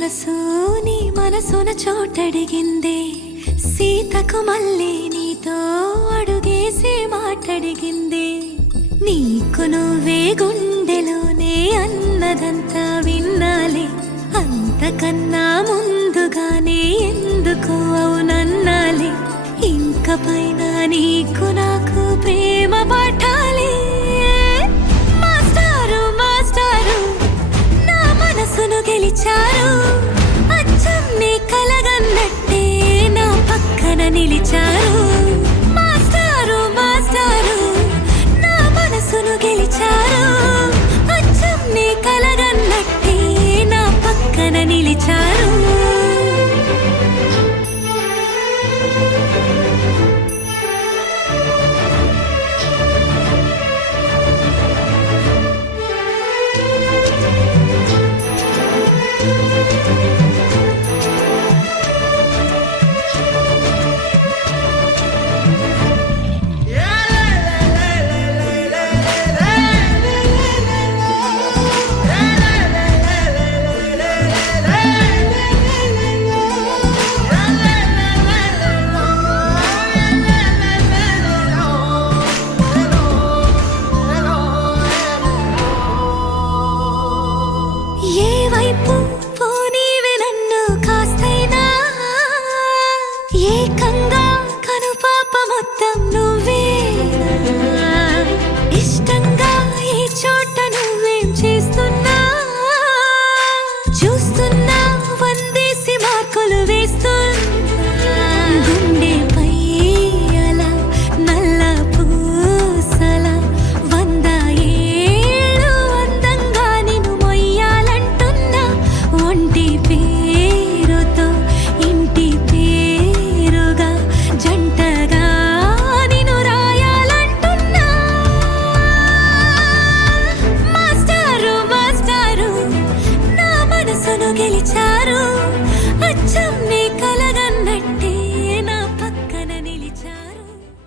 మనసు నీ మనసున చోటడిగిందే సీతకు మళ్ళీ నీతో అడుగేసి మాటడిగిందే నీకు నువ్వే గుండెలోనే అన్నదంతా విన్నాలే అంతకన్నా ముందుగానే ఎందుకు అవునన్నాలే ఇంక పైన నీకు నాకు ప్రేమ పాఠాలే మాస్టారు మాస్టారు నా మనసును గెలిచారు అచ్చం నీ కలగన్నట్టే నా పక్కన నిలిచారు మాస్టారు మాస్టారు నా మనసును గెలిచారు అచ్చం నీ కలగన్నట్టే నా పక్కన నిలిచారు వైపు పోనీవి నన్ను కాస్తైనా ఏకంగా కనుపాప మొత్తం నువ్వే ఇష్టంగా ఏ చోట నువ్వేం చేస్తున్నా చూస్తున్నా వందేసి మార్కులు వేస్తున్నా గుండెపై అలా నల్ల పూసల 100 ఏళ్ళు అందంగా నిన్ను మొయ్యాలంటున్నా ఒంటి పేరుతో ఇంటి పేరుగా జంటగా నిన్ను రాయాలంటున్నా మాస్టారు మాస్టారు నా మనసును గెలిచారు అచ్చం